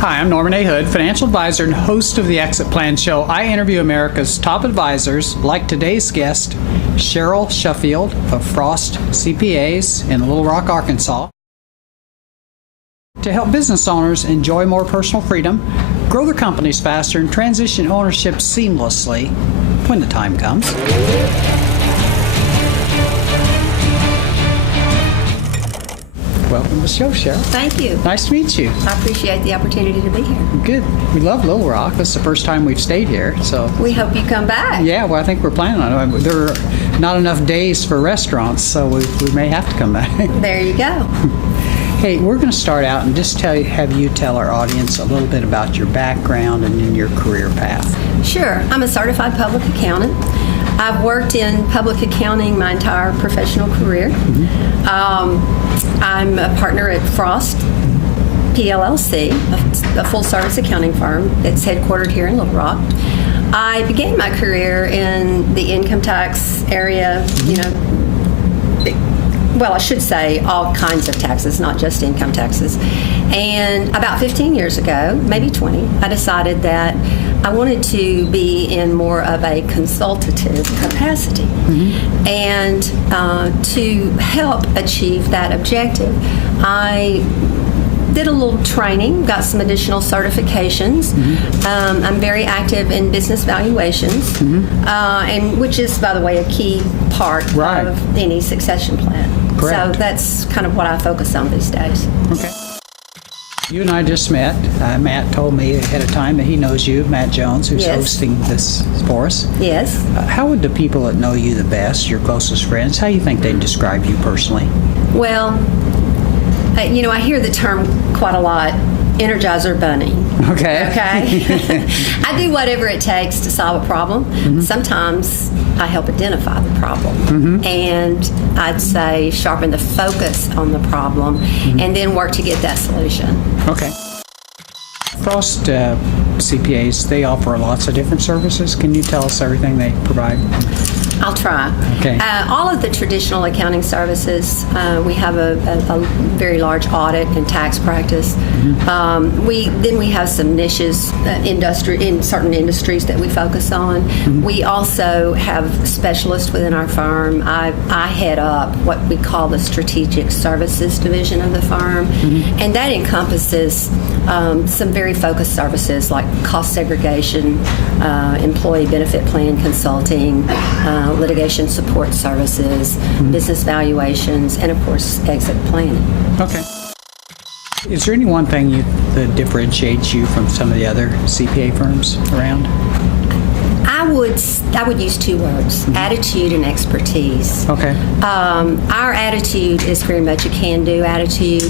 Hi, I'm Norman A. Hood, financial advisor and host of the Exit Plan Show. I interview America's top advisors, like today's guest, Cheryl Shuffield of Frost CPAs in Little Rock, Arkansas, to help business owners enjoy more personal freedom, grow their companies faster, and transition ownership seamlessly when the time comes. Welcome to the show, Cheryl. Thank you. Nice to meet you. I appreciate the opportunity to be here. Good. We love Little Rock. This is the first time we've stayed here, so. We hope you come back. Yeah, well, I think we're planning on it. There are not enough days for restaurants, so we may have to come back. There you go. Hey, we're going to start out and just have you tell our audience a little bit about your background and then your career path. Sure. I'm a certified public accountant. I've worked in public accounting my entire professional career. I'm a partner at Frost PLCC, a full-service accounting firm that's headquartered here in Little Rock. I began my career in the income tax area, well, I should say all kinds of taxes, not just income taxes. And about 15 years ago, maybe 20, I decided that I wanted to be in more of a consultative capacity. And to help achieve that objective, I did a little training, got some additional certifications. I'm very active in business valuations, and which is, by the way, a key part of any succession plan. Correct. So that's kind of what I focus on these days. Okay. You and I just met. Matt told me ahead of time that he knows you, Matt Jones, who's hosting this for us. Yes. How would the people that know you the best, your closest friends, how do you think they'd describe you personally? Well, I hear the term quite a lot, Energizer Bunny. Okay. I do whatever it takes to solve a problem. Sometimes I help identify the problem. And I'd say sharpen the focus on the problem and then work to get that solution. Okay. Frost CPAs, they offer lots of different services. Can you tell us everything they provide? I'll try. Okay. All of the traditional accounting services, we have a very large audit and tax practice. We have some niches in certain industries that we focus on. We also have specialists within our firm. I head up what we call the strategic services division of the firm, and that encompasses some very focused services like cost segregation, employee benefit plan consulting, litigation support services, business valuations, and of course, exit planning. Okay. Is there any one thing that differentiates you from some of the other CPA firms around? I would use two words: attitude and expertise. Okay. Our attitude is very much a can-do attitude.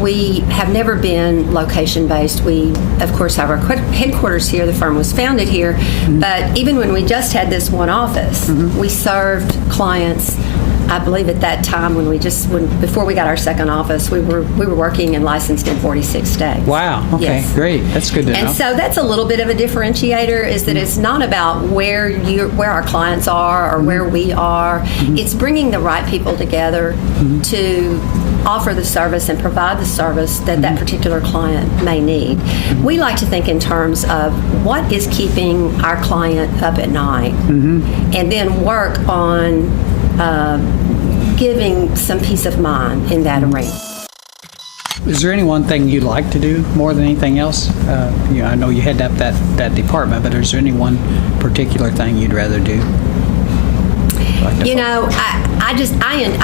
We have never been location-based. We, of course, have our headquarters here. The firm was founded here, but even when we just had this one office, we served clients. I believe at that time before we got our second office, we were working and licensed in 46 states. Wow. Okay. Yes. Great. That's good to know. And so that's a little bit of a differentiator, is that it's not about where our clients are or where we are. It's bringing the right people together to offer the service and provide the service that that particular client may need. We like to think in terms of what is keeping our client up at night, and then work on giving some peace of mind in that arena. Is there any one thing you like to do more than anything else? I know you head up that department, but is there any one particular thing you'd rather do? I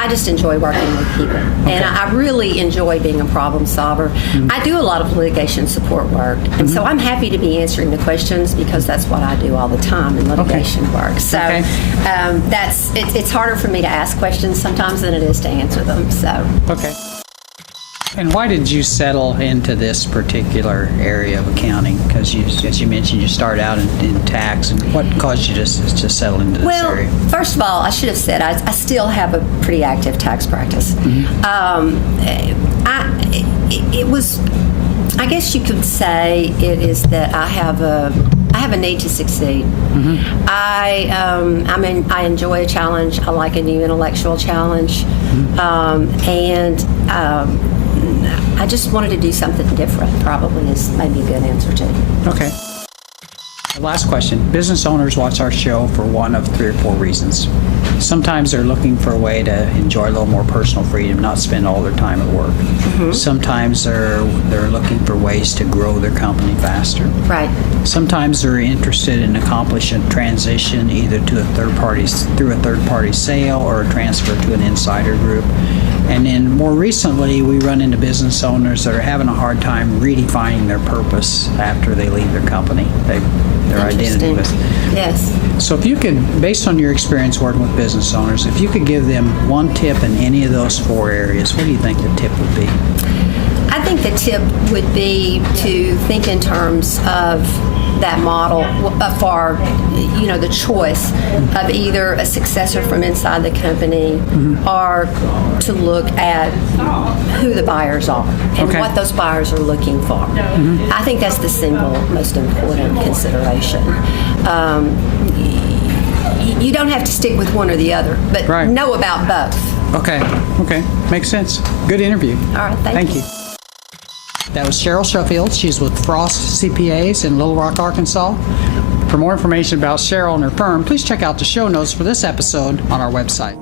just enjoy working with people, and I really enjoy being a problem solver. I do a lot of litigation support work, and so I'm happy to be answering the questions because that's what I do all the time in litigation work. So it's harder for me to ask questions sometimes than it is to answer them. So okay. And why did you settle into this particular area of accounting? Because as you mentioned, you started out in tax. And what caused you to settle into this area? Well, first of all, I should have said I still have a pretty active tax practice. I guess you could say it is that I have a need to succeed. I enjoy a challenge. I like a new intellectual challenge, and I just wanted to do something different, probably is maybe a good answer too. Okay. Last question. Business owners watch our show for one of 3 or 4 reasons. Sometimes they're looking for a way to enjoy a little more personal freedom, not spend all their time at work. Sometimes they're looking for ways to grow their company faster. Right. Sometimes they're interested in accomplishing a transition either to through a third party sale or a transfer to an insider group. And then more recently, we run into business owners that are having a hard time redefining their purpose after they leave their company, their identity. Yes. So if you could, based on your experience working with business owners, if you could give them one tip in any of those 4 areas, what do you think the tip would be? I think the tip would be to think in terms of that model for, the choice of either a successor from inside the company or to look at who the buyers are and what those buyers are looking for. I think that's the single most important consideration. You don't have to stick with one or the other, but know about both. Okay. Makes sense. Good interview. All right, thank you. That was Cheryl Shuffield. She's with Frost CPAs in Little Rock, Arkansas. For more information about Cheryl and her firm, please check out the show notes for this episode on our website.